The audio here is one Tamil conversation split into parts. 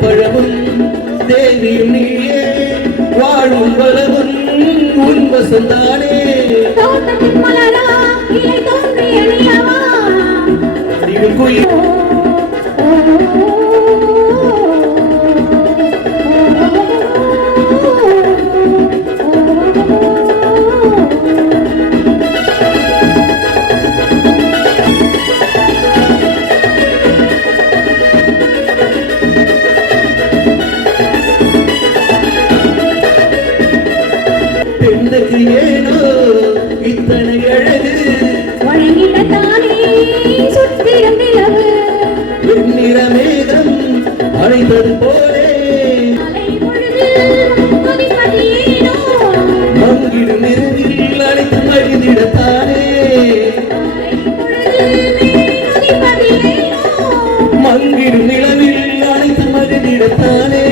பழமும் தேவியும் நீயே வாழும் பலமும் உன் வசந்தானே பெண்ணுக்கு ஏனோ இத்தனை அழகு வழங்கிடத்தானே சுற்றிடும் நிலவு வெண்ணிற மேகம் அழைத்தது போலே மங்கிடும் நிறவில் அழைத்து மகிழ்ந்திடத்தானே மங்கிடும் நிலவில் அழைத்து மகிழ்ந்திடத்தானே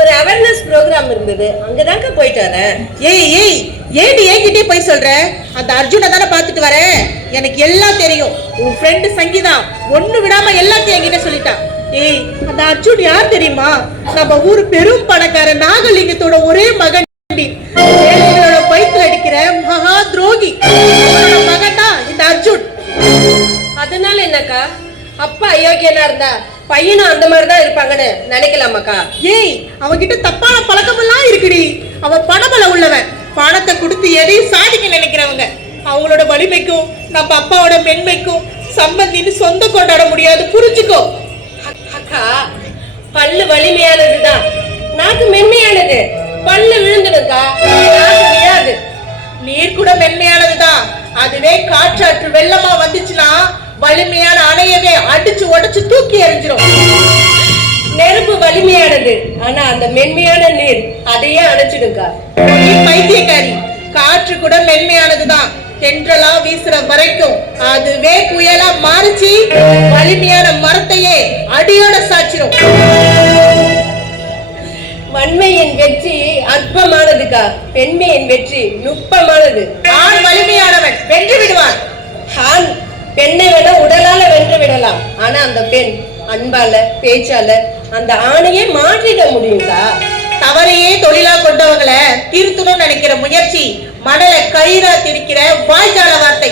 ஒரு அவேர்னஸ் ப்ரோக்ராம் இருந்தது, அங்கதாங்க போயிட்டு வரேன். ஏய் ஏடி ஏகிட்டே போய் சொல்ற? அந்த அர்ஜுனை தானே பார்த்துட்டு வரேன். எனக்கு எல்லாம் தெரியும். உன் ஃப்ரெண்டு சங்கீதா ஒண்ணு விடாம எல்லாத்தையும் என்கிட்ட சொல்லிட்டான். ஏய், அந்த அர்ஜுன் யார் தெரியுமா? நம்ம ஊர் பெரும் பணக்கார நாகலிங்கத்தோட ஒரே மகன். ஏழைகளோட வயிற்றுல அடிக்கிற மகா துரோகி மகன் தான் இந்த அர்ஜுன். அதனால என்னக்கா? அப்பா அயோக்கியனா இருந்தா பையனும் அந்த மாதிரிதான் இருப்பாங்கன்னு நினைக்கலாமாக்கா? ஏய், அவன்கிட்ட தப்பான பழக்கமெல்லாம் இருக்குடி. அவன் பணபலம் உள்ளவன். பணத்தை கொடுத்து எதையும் சாதிக்க நினைக்கிறவங்க. அவங்களோட வலிமைக்கும் நம்ம அப்பாவோட மென்மைக்கும் சம்பந்தின்னு சொந்த கொண்டாட முடியாது, புரிஞ்சுக்கோ. அக்கா, பல்லு வலிமையானதுதான், நாக்கு மென்மையானது. பல்லு விழுந்துடுக்கா, நாக்கு விழாது. நீர் கூட மென்மையானதுதான். அதுவே காற்றாற்று வெள்ளமா வந்துச்சுன்னா வலிமையான அணையவே அடிச்சு உடைச்சு தூக்கி எறிஞ்சிரும். நெருப்பு வலிமையானது, ஆனா அந்த மென்மையான நீர் அதையே அணைச்சிடுக்கா. பைத்தியக்காரி, காற்று கூட மென்மையானதுதான். தென்றலா வீசுற வரைக்கும் அதுவே புயலா மாறிச்சு வலிமையான மரத்தையே அடியோட சாச்சிரும். வன்மையின் வெற்றி அற்பமானதுக்கா, பெண்மையின் வெற்றி நுட்பமானது. ஆண் வலிமையானவன் வென்று விடுவான். ஆண் பெண்ணை விட உடலால வென்று விடலாம். ஆனா அந்த பெண் அன்பால பேச்சால அந்த ஆணையே மாற்றிட முடியுங்களா? தவறையே தொழிலா கொண்டவங்களை திருத்தணும் நினைக்கிற முயற்சி மணலை கயிறா திரிக்கிற வாய்க்கால வார்த்தை.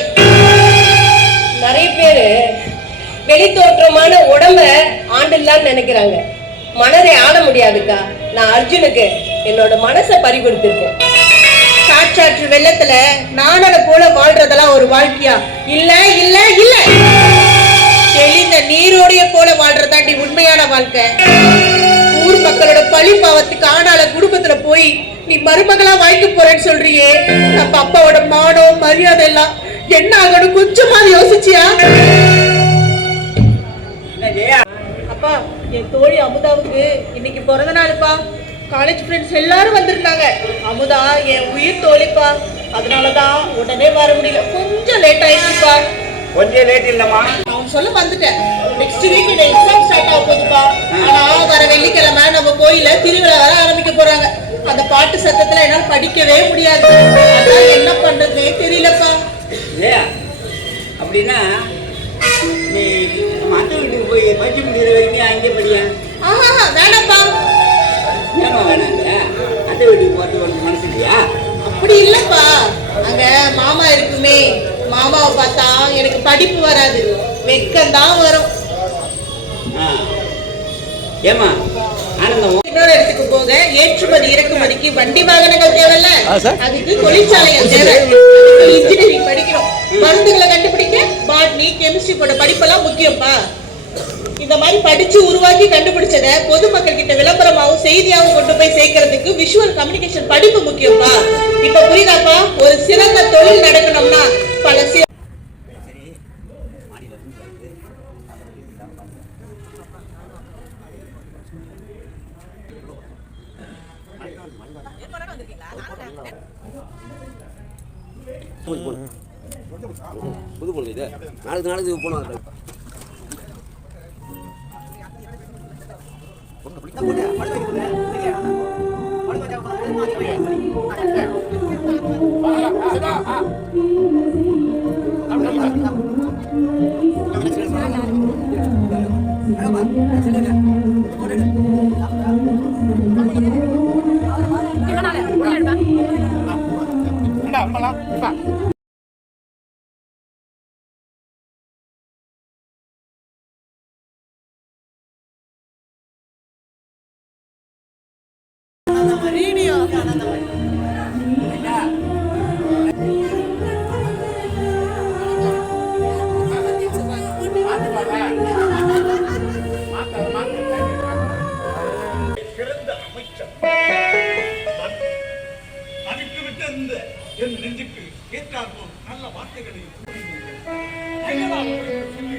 நிறைய பேரு வெளித்தோற்றமான உடம்ப ஆண்டில்லான்னு நினைக்கிறாங்க. மனதை ஆட முடியாதுக்கா. நான் அர்ஜுனுக்கு என்னோட மனசை பறி கொடுத்திருக்கேன். காற்றாற்று வெள்ளத்துல நானட போல வாழ்றதெல்லாம் ஒரு வாழ்க்கையா? இல்ல இல்ல இல்ல. தெளிந்த நீரோடைய போல வாழ்றதாண்டி உண்மையான வாழ்க்கை. ஊர் மக்களோட பழி பாவத்துக்கு ஆனால குடும்பத்துல போய் நீ மருமகளா வாய்க்க போறேன்னு சொல்றியே, நம்ம அப்பாவோட மானம் மரியாதை எல்லாம் என்ன ஆகணும் கொஞ்சமாவது யோசிச்சியா? அப்பா, என் தோழி அமுதாவுக்கு இன்னைக்கு பிறந்த நாளுப்பா. காலேஜ் ஃப்ரெண்ட்ஸ் எல்லாரும் வந்திருந்தாங்க. அமுதா என் உயிர் தோழிப்பா. அதனாலதான் உடனே வர முடியல, கொஞ்சம் லேட் ஆயிடுச்சுப்பா. கொஞ்சம் லேட் இல்லம்மா, அவன் சொல்ல வந்துட்டேன். நெக்ஸ்ட் வீக் இந்த எக்ஸாம் ஸ்டார்ட் ஆக போகுதுப்பா. ஆனா வர வெள்ளிக்கிழமை நம்ம கோயில திருவிழா வர ஆரம்பிக்க போறாங்க. அந்த பாட்டு சத்தத்துல என்னால படிக்கவே முடியாது. அதான் என்ன பண்றதுன்னே தெரியலப்பா. அப்படின்னா நீ மத்த வீட்டுக்கு போய் பச்சு முடிகிற வரைக்கும் அங்கே படியா? வேணாப்பா. ஏமா வேணாங்க? அந்த வீட்டுக்கு போறது உனக்கு மனசு இல்லையா? அப்படி இல்லப்பா, அங்க மாமா இருக்குமே. மாமாவை பார்த்தா எனக்கு படிப்பு வராது, வெக்கம் தான் வரும். ஏமா ஆனந்தம், இன்னொரு இடத்துக்கு போக ஏற்றுமதி இறக்குமதிக்கு வண்டி வாகனங்கள் தேவையில்ல, அதுக்கு தொழிற்சாலைகள் தேவை. இன்ஜினியரிங் படிக்கணும், மருந்துகளை கண்டுபிடிக்க பாட்னி கெமிஸ்ட்ரி போட படிப்பெல்லாம் முக்கியம்ப்பா. இந்த மாதிரி படிச்சு உருவாக்கி கண்டுபிடிச்சத பொதுமக்கள் கிட்ட விளம்பரமாவும் செய்தியாவும் கொண்டு போய் சேர்க்கறதுக்கு விஷுவல் கம்யூனிகேஷன் படிப்பு முக்கியம்ப்பா. இப்ப புரியுதாப்பா? ஒரு சிறந்த தொழில் நடக்கணும்னா பல புது பொண்ணு இது நாளைக்கு போனோம். என் நெஞ்சுக்கு ஏற்றாற்போம் நல்ல வார்த்தைகளை சொல்லி